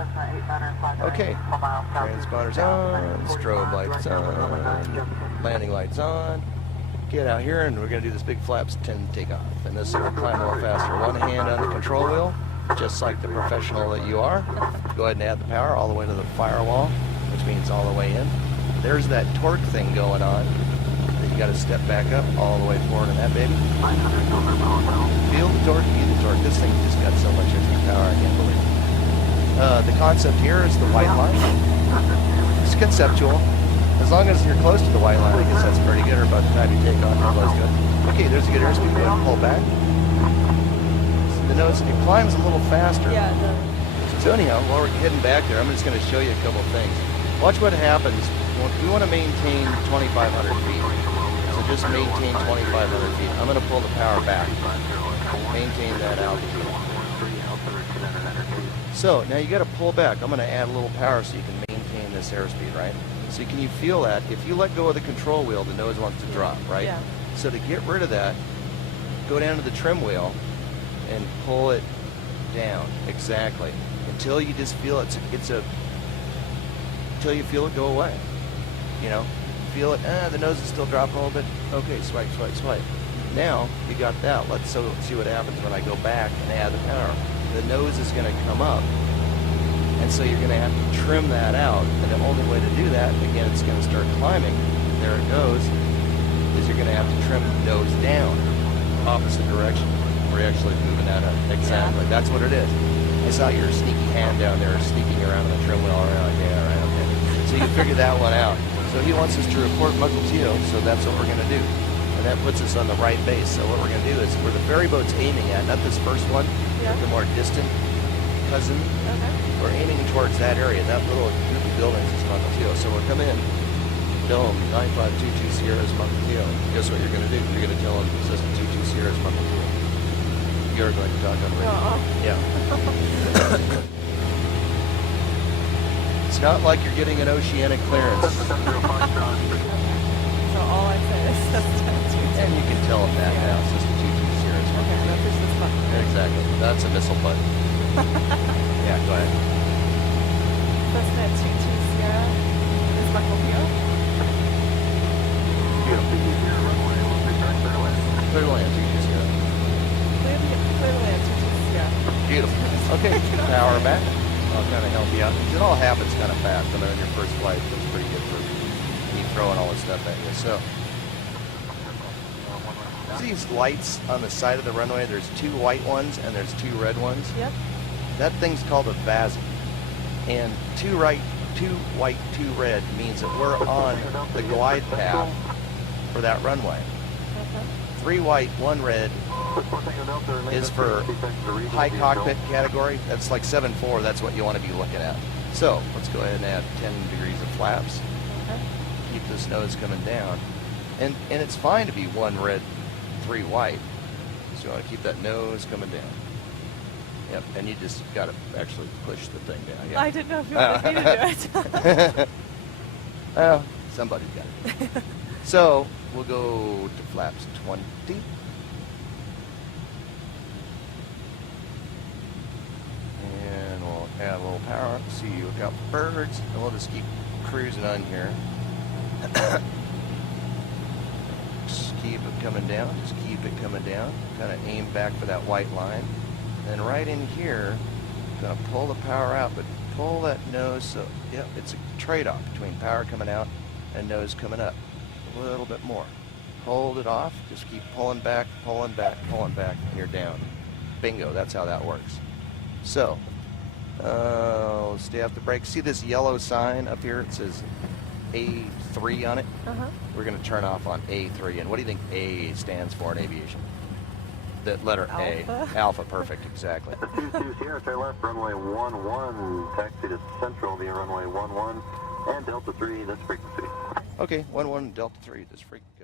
Okay, transponders on, strobe lights on, landing lights on. Get out here and we're going to do this big flaps 10 takeoff. And this will climb a little faster. One hand on the control wheel, just like the professional that you are. Go ahead and add the power all the way to the firewall, which means all the way in. There's that torque thing going on. You got to step back up all the way forward in that baby. Feel the torque, feel the torque. This thing just got so much extra power, I can't believe it. The concept here is the white line. It's conceptual. As long as you're close to the white line, I guess that's pretty good, or about the time you take off, you're close to it. Okay, there's a good airspeed. Go ahead and pull back. So the nose, it climbs a little faster. Yeah, it does. So anyhow, while we're heading back there, I'm just going to show you a couple things. Watch what happens. We want to maintain 2,500 feet. So just maintain 2,500 feet. I'm going to pull the power back. Maintain that altitude. So now you got to pull back. I'm going to add a little power so you can maintain this airspeed, right? So can you feel that? If you let go of the control wheel, the nose wants to drop, right? Yeah. So to get rid of that, go down to the trim wheel and pull it down. Exactly. Until you just feel until you feel it go away. You know, feel it, the nose is still dropping a little bit. Okay, swipe, swipe, swipe. Now you got that. Let's see what happens when I go back and add the power. The nose is going to come up. And so you're going to have to trim that out. And the only way to do that, again, it's going to start climbing. There it goes. Is you're going to have to trim the nose down, opposite direction. We're actually moving that up. Exactly. Yeah. That's what it is. I saw your sneaky hand down there sneaking around the trim wheel. Around. Yeah, right, okay. So you figured that one out. So he wants us to report Mukilteo, so that's what we're going to do. And that puts us on the right base. So what we're going to do is where the ferry boat's aiming at, not this first one, but the more distant cousin. Okay. We're aiming towards that area. That little group of buildings is Mukilteo. So we'll come in, tell them 9522 Sierra is Mukilteo. Guess what you're going to do? You're going to tell them System 22 Sierra is Mukilteo. You're going to talk on the radio. Yeah. It's not like you're getting an oceanic clearance. So all I say is System 22. And you can tell them that now. System 22 Sierra is Okay, now push this button. Exactly. That's a missile button. Yeah, go ahead. Cessna 22 Sierra is Mukilteo. Clear land, 22 Sierra. Clear land 22 Sierra. Beautiful. Okay, power back. I'll kind of help you out. It all happens kind of fast. I mean, on your first flight, it's pretty good for you throwing all this stuff at you. So, see these lights on the side of the runway? There's 2 white ones and there's 2 red ones. Yep. That thing's called a VASI. And 2 white, 2 red means that we're on the glide path for that runway. Okay. 3 white, 1 red is for high cockpit category. That's like 7.4. That's what you want to be looking at. So let's go ahead and add 10 degrees of flaps. Okay. Keep this nose coming down. And it's fine to be 1 red, 3 white. So you want to keep that nose coming down. Yep, and you just got to actually push the thing down. Yeah. I didn't know if you wanted me to do it. Well, somebody's got it. So we'll go to flaps 20. And we'll add a little power. See, look out for birds. And we'll just keep cruising on here. Just keep it coming down. Just keep it coming down. Kind of aim back for that white line. And right in here, I'm going to pull the power out, but pull that nose. So, yeah, it's a trade-off between power coming out and nose coming up. A little bit more. Hold it off. Just keep pulling back, pulling back, pulling back, and you're down. Bingo. That's how that works. So, stay off the brake. See this yellow sign up here? It says A3 on it. We're going to turn off on A3. And what do you think A stands for in aviation? The letter Alpha. A. Alpha, perfect, exactly. 22 Sierra, turn left, runway 11, taxi to Central via runway 11, and Delta 3, this frequency. Okay, 11, Delta 3, this frequency.